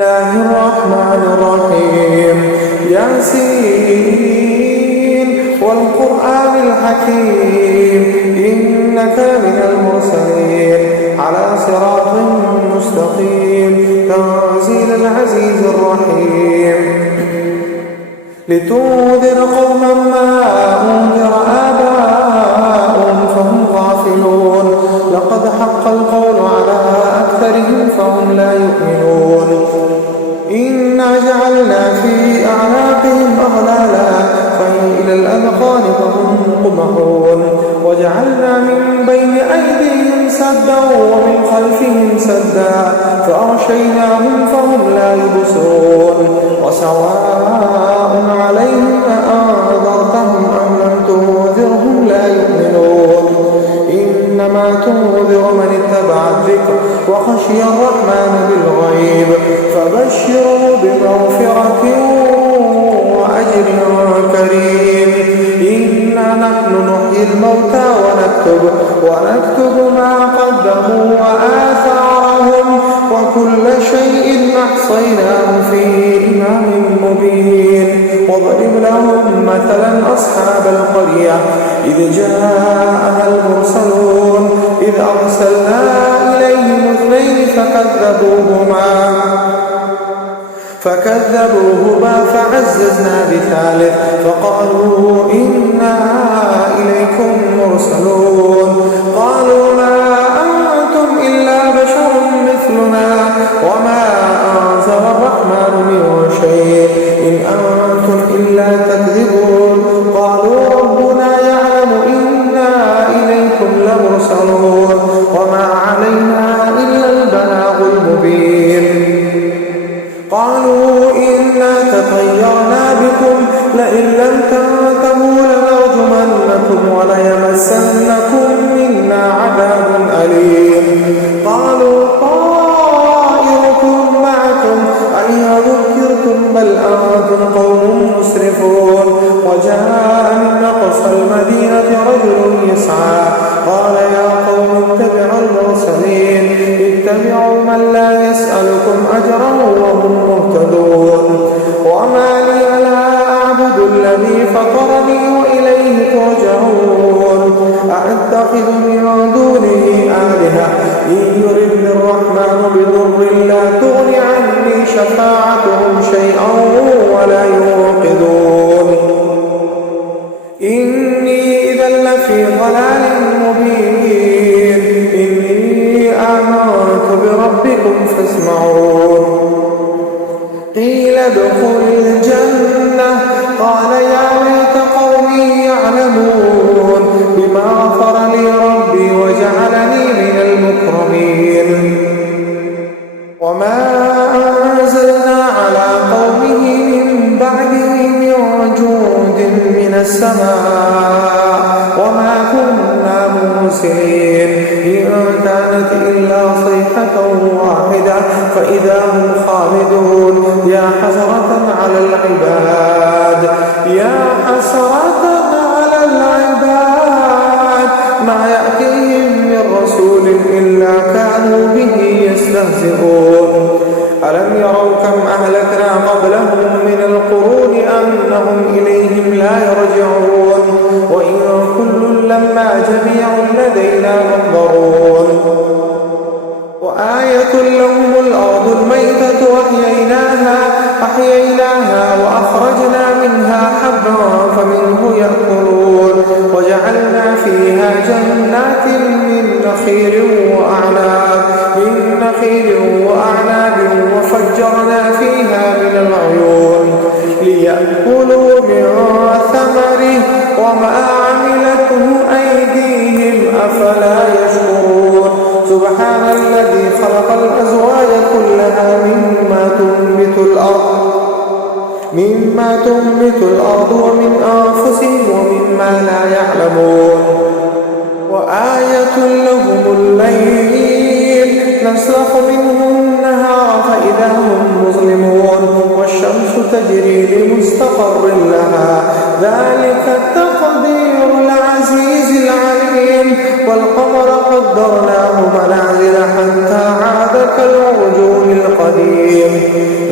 الله الرحمن الرحيم ياسين والقرآن الحكيم إنك من المرسلين على صراط مستقيم تنزيل العزيز الرحيم لتنذر قوما ما أنذر آباؤهم فهم غافلون لقد حق القول على أكثرهم فهم لا يؤمنون إنا جعلنا في أعناقهم أغلالا فهي إلى الأذقان فهم مقمحون وجعلنا من بين أيديهم سدا ومن خلفهم سدا فأغشيناهم فهم لا يبصرون وسواء عليهم أأنذرتهم أم لم تنذرهم لا يؤمنون إنما تنذر من اتبع الذكر وخشي الرحمن بالغيب فبشره بمغفرة وأجر كريم إنا نحن نحيي الموتى ونكتب ما قدموا وآثارهم وكل شيء أحصيناه في إمام مبين واضرب لهم مثلا أصحاب القرية إذ جاءها المرسلون إذ أرسلنا إليهم اثنين فكذبوهما فعززنا بثالث فقالوا إنا إليكم مرسلون قالوا ما أنتم إلا بشر مثلنا وما أنزل الرحمن من شيء إن أنتم إلا تكذبون قالوا ربنا يعلم إنا إليكم لمرسلون وما علينا إلا البلاغ المبين قالوا إنا تطيرنا بكم لئن لم تنتهوا لنرجمنكم وليمسنكم منا عذاب أليم قالوا طائركم معكم أئذا ذكرتم بل أنتم قوم مسرفون وجاء من أقصى المدينة رجل يسعى قال يا قوم اتبعوا المرسلين اتبعوا من لا يسألكم أجرا وهم مهتدون وما لي لا أعبد الذي فطرني وإليه ترجعون أأتخذ من دونه آلهة إن يردني الرحمن بضر لا تغن عني شفاعتهم شيئا ولا ينقذون إني إذا لفي ضلال مبين إني آمنت بربكم فاسمعون قيل ادخل الجنة قال يا ليت قومي يعلمون بما غفر لي ربي وجعلني من المكرمين وما أنزلنا على قومه من بعده من جند من السماء وما كنا مرسلين إن كانت إلا صيحة واحدة فإذا هم خالدون يا حسرة على العباد ما يأتيهم من رسول إلا كانوا به يستهزئون ألم يروا كم أهلكنا قبلهم من القرون أنهم إليهم لا يرجعون وإن كل لما جميع لدينا محضرون وآية لهم الأرض الميتة أحييناها وأخرجنا منها حبا فمنه يأكلون وجعلنا فيها جنات من نخيل وأعناب وفجرنا فيها من العيون ليأكلوا من ثمره وما عملته أيديهم أفلا يشكرون سبحان الذي خلق الأزواج كلها مما تنبت الأرض ومن أنفسهم ومما لا يعلمون وآية لهم الليل نسلخ منه النهار فإذا هم مظلمون والشمس تجري لمستقر لها ذلك تقدير العزيز العليم والقمر قدرناه منازل حتى عاد كالعرجون القديم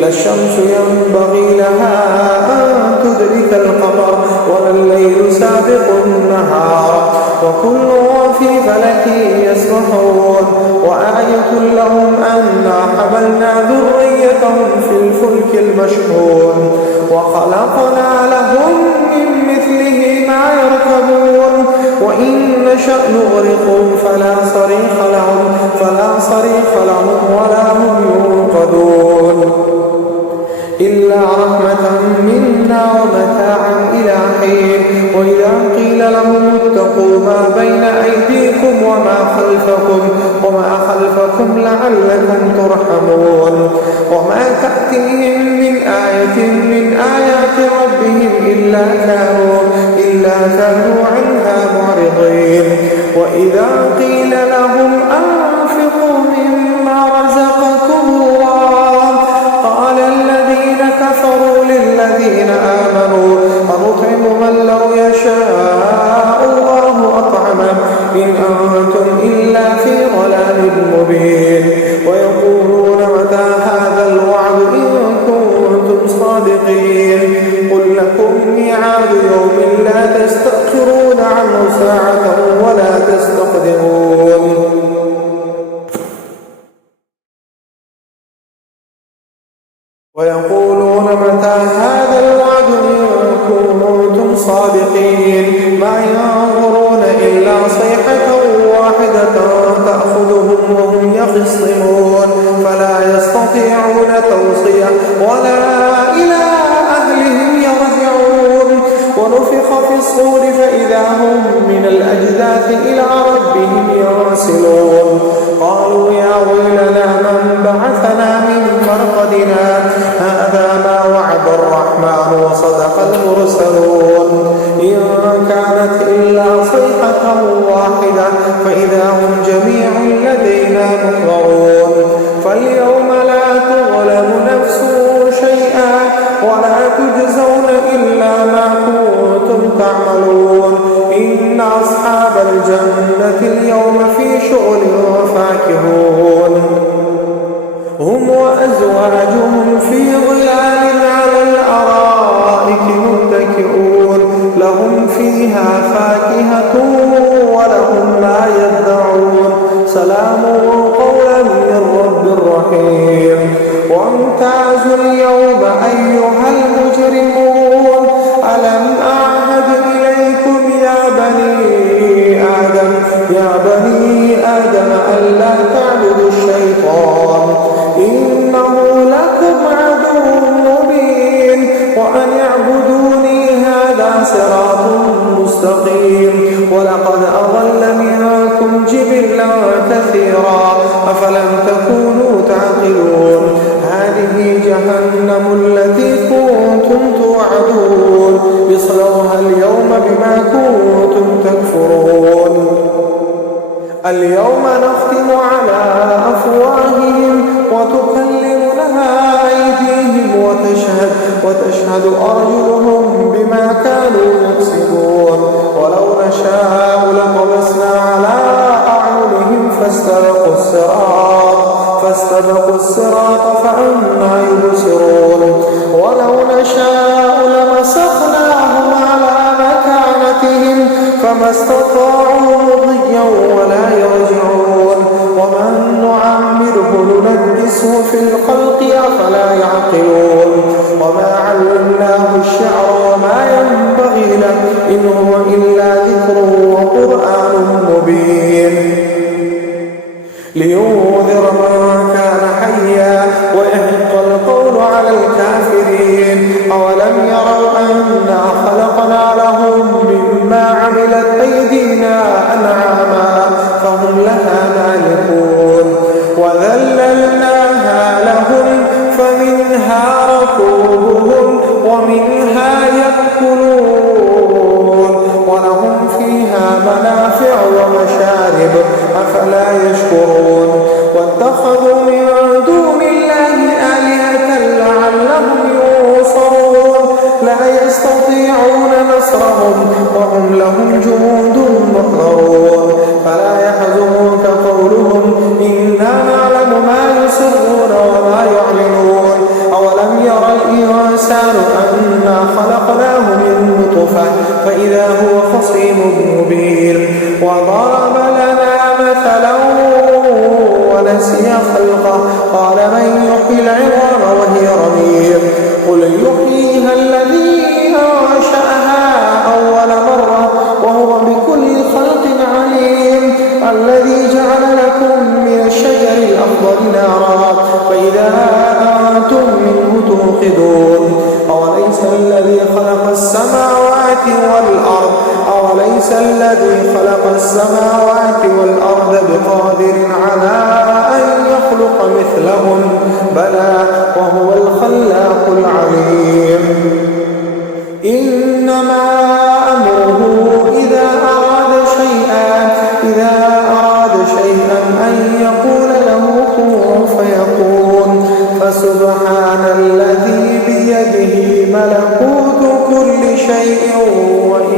الشمس ينبغي لها أن تدرك القمر ولا الليل سابق النهار وكل في فلك يسبحون وآية لهم أنا حملنا ذريتهم في الفلك المشحون وخلقنا لهم من مثله ما يركبون وإن نشأ نغرقهم فلا صريخ لهم ولا هم ينقذون إلا رحمة منا ومتاعا إلى حين وإذا قيل لهم اتقوا ما بين أيديكم وما خلفكم لعلكم ترحمون وما تأتيهم من آية من آيات ربهم إلا كانوا عنها معرضين وإذا قيل لهم أنفقوا مما رزقكم الله قال الذين كفروا للذين آمنوا أنطعم من لو يشاء الله أطعمه إن أنتم إلا في ضلال مبين ويقولون متى هذا الوعد إن كنتم صادقين قل لكم ميعاد يوم لا تستأخرون عنه ساعة ولا تستقدمون ويقولون متى هذا الوعد إن كنتم صادقين ما ينظرون إلا صيحة واحدة تأخذهم وهم يخصمون فلا يستطيعون توصية ولا إلى أهلهم يرجعون ونفخ في الصور فإذا هم من الأجداث إلى ربهم ينسلون قالوا يا ويلنا من بعثنا من مرقدنا هذا ما وعد الرحمن وصدق المرسلون إن كانت إلا صيحة واحدة فإذا هم جميع لدينا محضرون فاليوم لا تظلم نفس شيئا ولا تجزون إلا ما كنتم تعملون إن أصحاب الجنة اليوم في شغل فاكهون هم وأزواجهم في ظلال على الأرائك متكئون لهم فيها فاكهة ولهم ما يدعون سلام قولا من رب رحيم وامتازوا اليوم أيها المجرمون ألم أعهد إليكم يا بني آدم ألا تعبدوا الشيطان إنه لكم عدو مبين وأن اعبدوني هذا صراط مستقيم ولقد أضل منكم جبلا كثيرا أفلم تكونوا تعقلون هذه جهنم التي كنتم توعدون اصلوها اليوم بما كنتم تكفرون اليوم نختم على أفواههم وتكلمنا أيديهم وتشهد أرجلهم بما كانوا يكسبون ولو نشاء لطمسنا على أعينهم فاستبقوا الصراط فأنى يبصرون ولو نشاء لمسخناهم على مكانتهم فما استطاعوا مضيا ولا يرجعون ومن نعمره ننكسه في الخلق أفلا يعقلون وما علمناه الشعر وما ينبغي له إن هو إلا ذكر وقرآن مبين لينذر من كان حيا ويحق القول على الكافرين أولم يروا أنا خلقنا لهم مما عملت أيدينا أنعاما فهم لها مالكون وذللناها لهم فمنها ركوبهم ومنها يأكلون ولهم فيها منافع ومشارب أفلا يشكرون واتخذوا من دون الله آلهة لعلهم ينصرون لا يستطيعون نصرهم وهم لهم جنود محضرون فلا يحزنك قولهم إنا نعلم ما يسرون وما يعلنون أولم يوقدون أوليس الذي خلق السماوات والأرض بقادر على أن يخلق مثلهم بلى وهو الخلاق العليم إنما أمره إذا أراد شيئا أن يقول له كن فيكون فسبحان الذي بيده ملكوت كل شيء